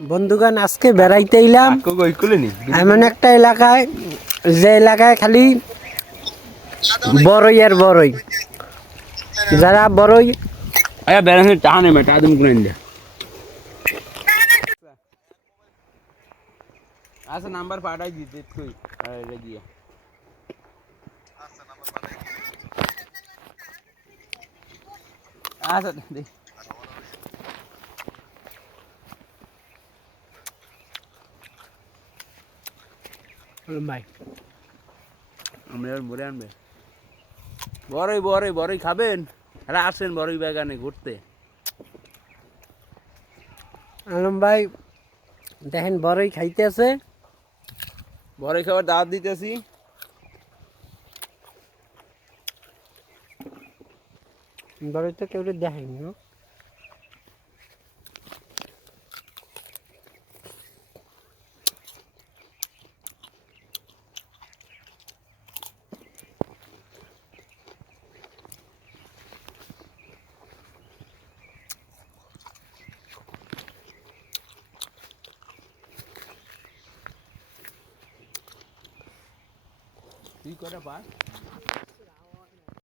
বন্ধুগণ আজকে বেড়াইতে এলাম এমন একটা এলাকায়, যে এলাকায় খালি বড়ই আর বড়ই। যারা বড়ই টাকা নেবে টাকা তুমি কিনে নিলে আচ্ছা নাম্বার পাঠাই দিতে তুই দিয়ে আচ্ছা দেখ ভাই আমরা বড়ে আনবে বড়ই বড়ই বড়ই খাবেন আরে আসেন বড়ই বাগানে ঘুরতে আলম ভাই দেখেন বড়ই খাইতেছে। বড়ই খাবার দাওয়াত দিতেছি বড়ই তো কেউ দেখেনি না? তুই কটা পাস